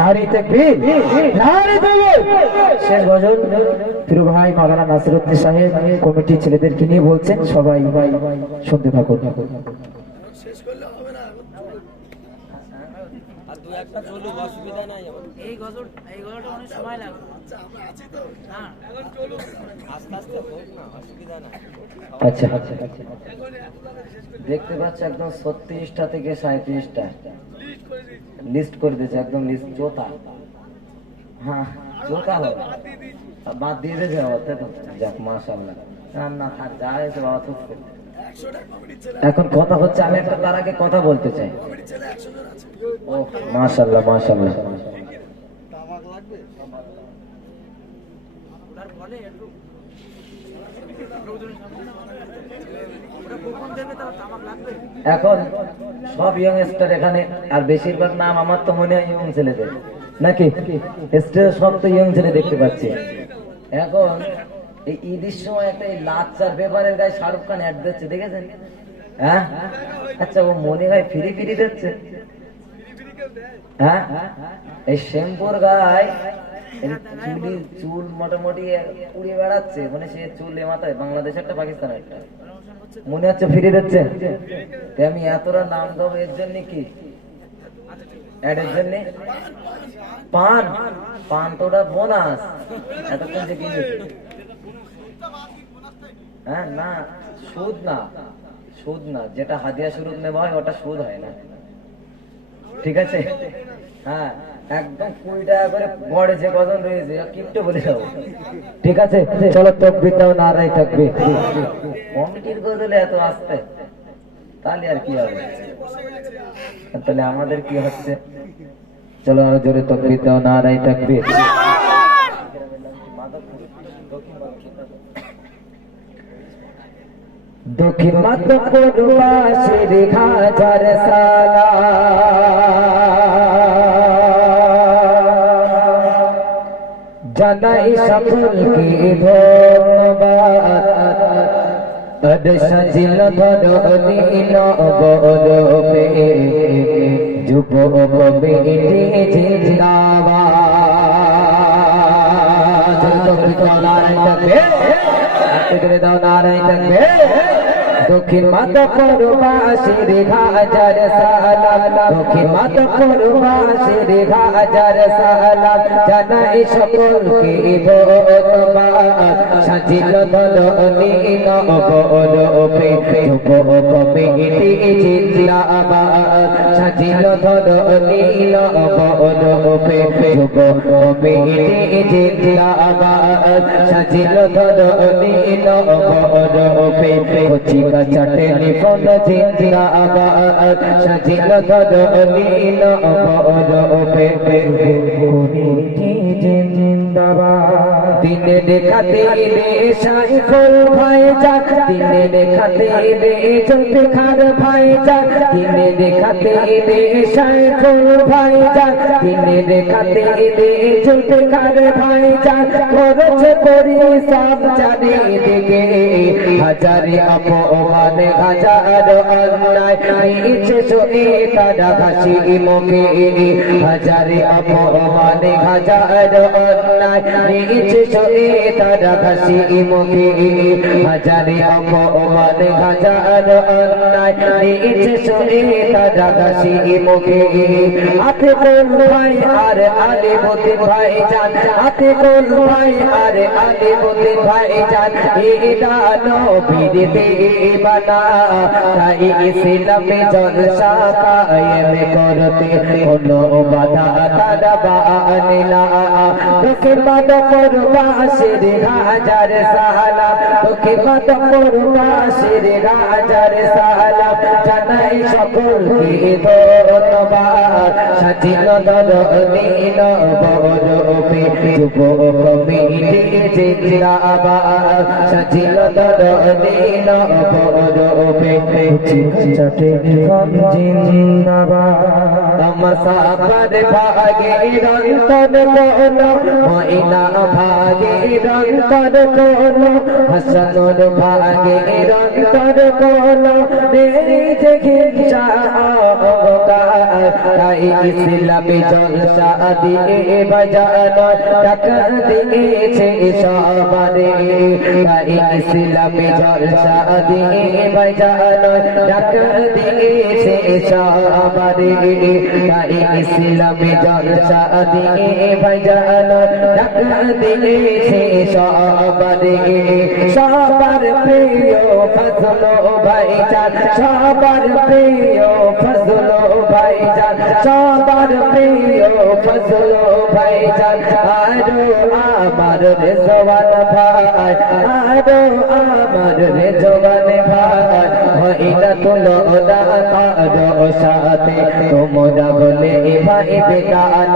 নারী তাকবীর, নারী তাকবীর। শেষ গজল প্রিয় ভাই মাওলানা নাসিরউদ্দিন সাহেব কমিটি ছেলেদেরকে নিয়ে বলছেন, সবাই শুনতে থাকুন। শেষ করলে হবে না, আর দুই একটা চলুক, অসুবিধা নাই। এই গজলটা অনেক সময় লাগবে। আচ্ছা আমরা আছি তো, না এখন চলুন। আস্তে আস্তে হোক না, অসুবিধা নাই। আচ্ছা আচ্ছা আচ্ছা, দেখতে পাচ্ছ একদম 36টা থেকে 37টা লিস্ট করে দিয়েছে, একদম লিস্ট চোতা। হ্যাঁ চোতা হবে, বাদ দিয়ে দিয়েছে তাই তো। যাক মাশাআল্লাহ, না থাক যা হয়েছে বাবা থুক করে। 100টা কমিটির ছেলে, এখন কথা হচ্ছে, আমি একটা তার আগে কথা বলতে চাই। কমিটির ছেলে 100 জন আছে। ও মাশাআল্লাহ মাশাআল্লাহ। তামাক লাগবে? ওটার ফলে একটু লোকজনের সামনে না ওটা কখন দেবে, তার তামাক লাগবে। এখন সব ইয়ংস্টার এখানে, আর বেশিরভাগ নাম আমার তো মনে হয় ইয়ং ছেলেদের নাকি, স্টেজে সব তো ইয়ং ছেলে দেখতে পাচ্ছি। এখন এই ঈদের সময় একটা এই লাচ্চার ব্যাপারের গায়ে শাহরুখ খান অ্যাড দিচ্ছে, দেখেছেন? হ্যাঁ আচ্ছা, ও মনে হয় ফ্রি ফ্রি দিচ্ছে। হ্যাঁ এই শ্যাম্পুর গায়ে চুল মোটামুটি উড়িয়ে বেড়াচ্ছে, মানে সে চুল এ মাথায় বাংলাদেশ একটা পাকিস্তান একটা, মনে হচ্ছে ফিরে দিচ্ছে। আমি এতটা নাম দেবো এর জন্য কি, এর জন্য পান, পান তো ওটা বোনাস এতক্ষণ যে কি। হ্যাঁ না সুদ না, সুদ না, যেটা হাদিয়া শুরু নেওয়া হয় ওটা সুদ হয় না, ঠিক আছে? হ্যাঁ একদম 20 টাকা করে বড় যে কজন রয়েছে কিপটে বলে যাবো, ঠিক আছে? চলো তকবীর দাও, নারায়ে তাকবীর। কমিটির গজলে এত আসতে তাহলে আর কি হবে, তাহলে আমাদের কি হচ্ছে? চলো আরো জোরে তকবীর দাও, নারায়ে তাকবীর। দক্ষিণ মাধবপুর বাসীর হাজার সালা জানাই সকলকে ধন্যবাদ। আদ সাজিল ধরনীন বদপে যুবক কমিটি জিন্দাবাদ। নারায়ে তাকবীর, নারায়ে তাকবীর। দক্ষিণ মাধবপুর বাসীর হাজার সালাম, দক্ষিণ মাধবপুর বাসীর হাজার সালাম জানাই সকলকে ধন্যবাদ। সাজিল দলনীন বদপে যুবক কমিটি জিন্দাবাদ। সাজিল দলনীন বদপে যুবক কমিটি জিন্দাবাদ। সাজিল দলনীন বদপে কচিকা চাটনি ফল জিন্দাবাদ। সাজিল দলনীন বদপে কমিটি জিন্দাবাদ। দিনে দেখাতে দেশাই ফুল ভাই যাক, দিনে দেখাতে চলতে খার ভাই যাক, দিনে দেখাতে দেশাই ফুল ভাই যাক, দিনে দেখাতে চলতে খার ভাই যাক। করেছে করি সব চারিদিকে হাজারে অপমান, হাজার অন্যায় নিচে শুয়ে তারা হাসি মুখে। হাজারে অপমান, হাজার অন্যায় নিচে শুয়ে তারা হাসি মুখে। হাজারে অপমান, হাজার অন্যায় নিচে শুয়ে তারা হাসি মুখে। হাতে কোন ভাই আর আলিমুদ্দিন ভাই যান, হাতে কোন ভাই আর আলিমুদ্দিন ভাই যান। এটা নবীর দেবানা, তাই ইসলামে জলসা কায়েম করতে কোনো বাধা তারা মানে না। দক্ষিণ মাধবপুর বাসীর হাজার সালাম, দক্ষিণ মাধবপুর বাসীর হাজার সালাম জানাই সকলকে ধন্যবাদ। সাজিল দলনীন বদপে যুবক কমিটি জিন্দাবাদ। সাজিল দলনীন বদপে কচিকা চাটনি ফল জিন্দাবাদ। আমার ভাগে রন্তন কোন ময়না ভাগে রন্তর কোলো হাসানোর ভাগে রন্তর কোলো নেই দেখে তাই ইসলামী জলসা দিয়ে বাজানো টাকা দিয়েছে সবারে তাই ইসলামী জলসা দিয়ে বাজানো টাকা দিয়েছে সবারে তাই ইসলামী জলসা দিয়ে বাজানো টাকা দিয়েছে সবারে সবার প্রিয় ফজল ভাইজান সবার প্রিয় ফজল ভাইজান সবার প্রিয় ফজল ভাইজান আরো আমার রেজওয়ান ভাই আরো আমার রেজওয়ান ভাই হইলা তুলো না কারো সাথে তোমরা বলে ভাই বেদান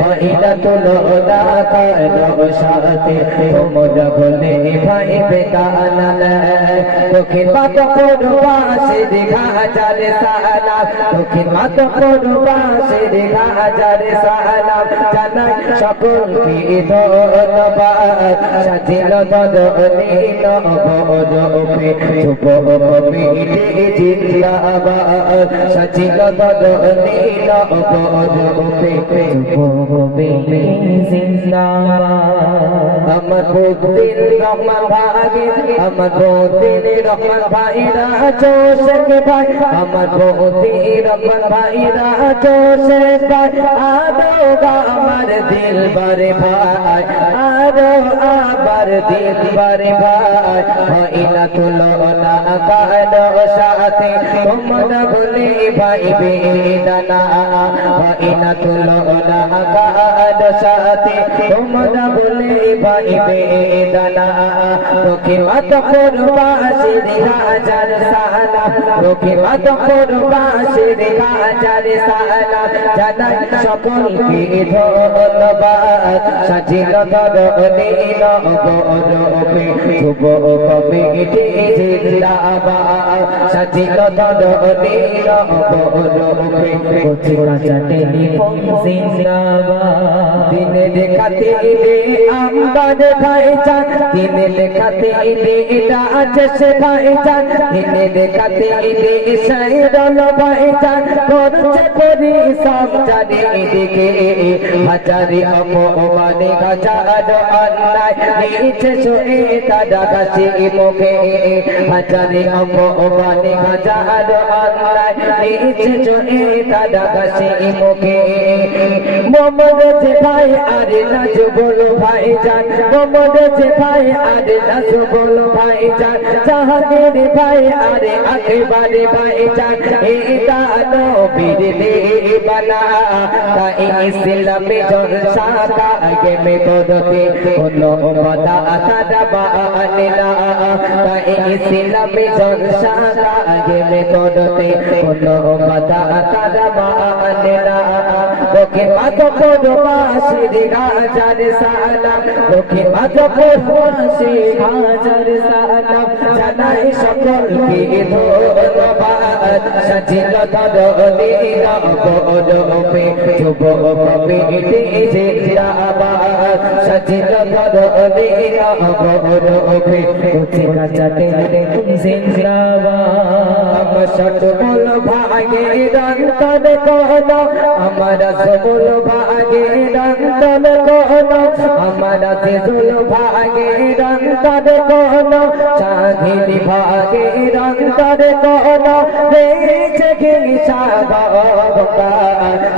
হইলা তুলো না কারো সাথে তোমরা বলে ভাই বেদান দক্ষিণ পাত পূর্বাসে দীঘা হাজারে সালাম দক্ষিণ পাত পূর্বাসে দীঘা হাজারে সালাম জানাই সকলকে ধন্যবাদ সাজিল ধরনী নবরূপে যুব কমিটি জিন্দাবাদ সাজিল ধরনী নবরূপে যুব কমিটি জিন্দাবাদ আমার বুদ্ধির রহমান ভাগে আমার বুদ্ধির রহমান ভাইরা জোশেক ভাই আমার বুদ্ধির রহমান ভাইরা জোশেক ভাই আরো আমার দিল বারে ভাই আরো আবার দিল বারে ভাই হইলা তুলো না কারো সাথে তোমরা বলে ভাই বেদানা হইলা তুলো না কারো সাথে তোমরা বলে ভাই বেদানা তোকে মাত পূর্বাসে দীঘা হাজার সালাম তোকে মাত পূর্বাসে দীঘা হাজার সালাম জানাই সকলকে ধন্যবাদ সাজিল ধরনী নবরূপে যুব কমিটি জিন্দাবাদ সাজিল ধরনী নবরূপে কচিকাঁচা টেলিফোন জিন্দাবাদ দিনে দেখাতে ইলে আমদাদ ভাইজান দিনে দেখাতে ইলে এটা আছে ভাইজান দিনে দেখাতে ইলে সাইরল ভাইজান করছে পরিশ্রম জানে এদিকে হাজারে অপমানে হাজার অন্যায় নিচে শুয়ে তারা কাছে মুখে হাজারে অপমানে হাজার অন্যায় নিচে শুয়ে তারা কাছে মুখে মোহাম্মদ যে ভাই আরে নাচ বলো ভাইজান মোহাম্মদ যে ভাই আরে নাচ বলো ভাইজান জাহাঙ্গীর ভাই আরে একেবারে ভাইজান এটা নবীর দেবানা তাই ইসলামে জলসা কাগে মে করতে কোনো মাতা তারা বানিলা তাই ইসলামে জলসা কাগে মে করতে কোনো মাতা তারা বানিলা দক্ষিণ পাত পূর্বাসে দীঘা হাজার সালাম দক্ষিণ পাত পূর্বাসে হাজার সালাম জানাই সকলকে ধন্যবাদ সাজিল ধরনী নবরূপে যুব কমিটি জিন্দাবাদ সাজিল ধরনী নবরূপে কচিকাঁচা টেলিফোন জিন্দাবাদ আমার সকল ভাগে রন্তর কোলো আমার সকল ভাগে রন্তর কোলো আমার সকল ভাগে রন্তর কোলো চাঁদির ভাগে রন্তর কোলো রেছে গিসা বাবা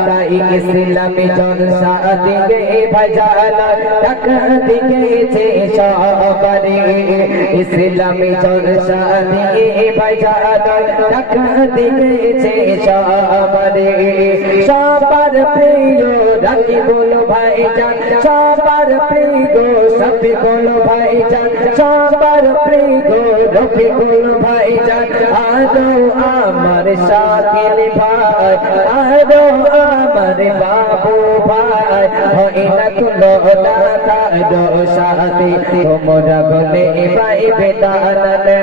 তাই ইসলামী জলসা দিকে ভাজানা টাকা দিয়েছে সবারে ইসলামী জলসা দিয়ে ভাজানা টাকা দিয়েছে সবারে সবার প্রিয় রাখি বলো ভাইজান সবার প্রিয় সবই বলো ভাইজান সবার প্রিয় রফি বলো ভাইজান আরো আমার শাকিল ভাই আরো আমার বাবু ভাই হইনা তুলো না কাডো সাথে তোমরা বলে পাইবে দানালে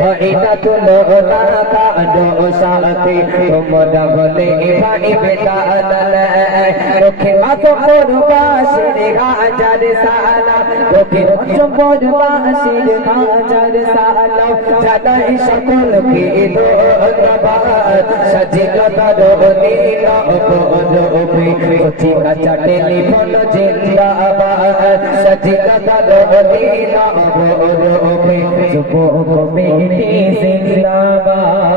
হইনা তুলো না কাডো সাথে তোমরা বলে পাইবে দানালে তোকে মাতো করবাসির হাজার সালাম তোকে মাতো করবাসির হাজার সালাম জানাই সকলকে ধন্যবাদ সাজিল দরদিন অপরূপে কচিকা চাটেলি বল জিন্দাবাদ সাজিল দরদিন অপরূপে যুবক কমিটি জিন্দাবাদ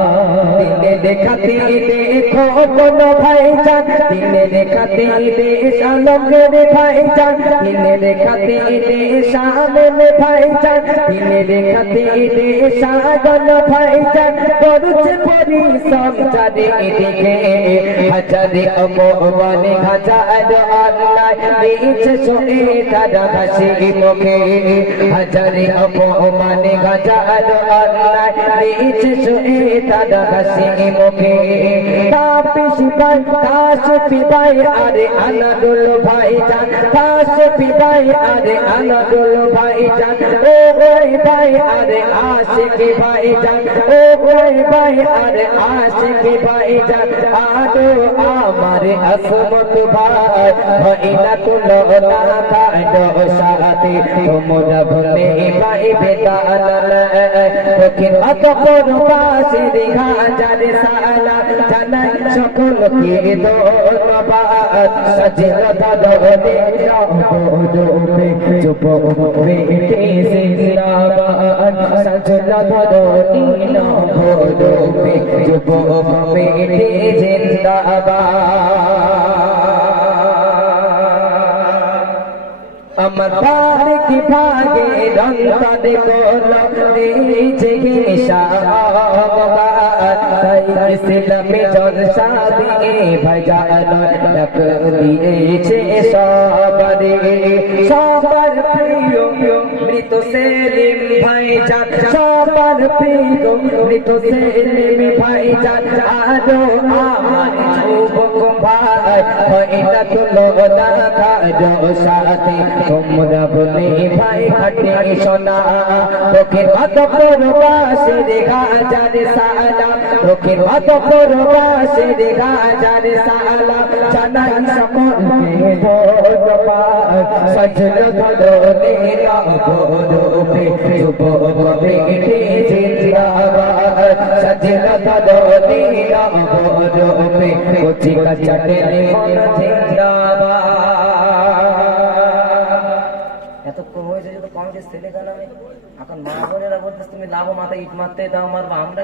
দিনে দেখাতে দেখো কোন ভাইজান দিনে দেখাতে দেশ আলমের ভাইজান দিনে দেখাতে দেশ আলমের ভাইজান দিনে দেখাতে দেশ আগল ভাইজান করছে পরিশ্রম চারিদিকে হাজারে অপমানে হাজার অন্যায় দিয়েছে শোনে তারা হাসি মুখে হাজারে অপমানে হাজার অন্যায় দিয়েছে শোনে তারা হাসি মুখে তাপিসিবাই কাশিবাই আরে আনাদুল ভাইজান কাশিবাই আরে আনাদুল ভাইজান ও ভাই ভাই আরে আশিকি ভাইজান ও ভাই ভাই আরে আশিকি ভাইজান আদো আমারে আসমত ভাই হইনা তুলো না কাডো সাথে তোমরা ভুলে পাইবে দালাল তোকে অত করবাসির হাজার সালাম জানাই সকলকে ধন্যবাদ সাজিল দরদিন অপরূপে যুবক জিন্দাবাদ সাজিল দরদিন অপরূপে যুবক জিন্দাবাদ আমার পারে কি ভাগে রঙ্কা দেখো যে তাই ইসলামে জলসা দিয়ে ভাইজান ডাক দিয়েছে সবারে সবার প্রিয় মৃত সেলিম ভাইজান সবার প্রিয় মৃত সেলিম ভাইজান আরো আমার যুবক ভাই হইনা তুলো না কাডো সাথে তোমরা বলে ভাই খাটে সোনা তোকে মাত করবাসির হাজার সালাম তোকে মাত করবাসির হাজার সালাম জানাই সকলকে ধন্যবাদ সাজিল দরদিন অপরূপে যুবক কমিটি জিন্দাবাদ সাজিল দরদিন অপরূপে কচিকা চাটেলি বল জিন্দাবাদ এতক্ষণ হয়েছে যদি কমিটির ছেলে গান আমি এখন মা বোনেরা বলতেছে তুমি লাভো মাথায় ইট মারতে দাও মারবো আমরা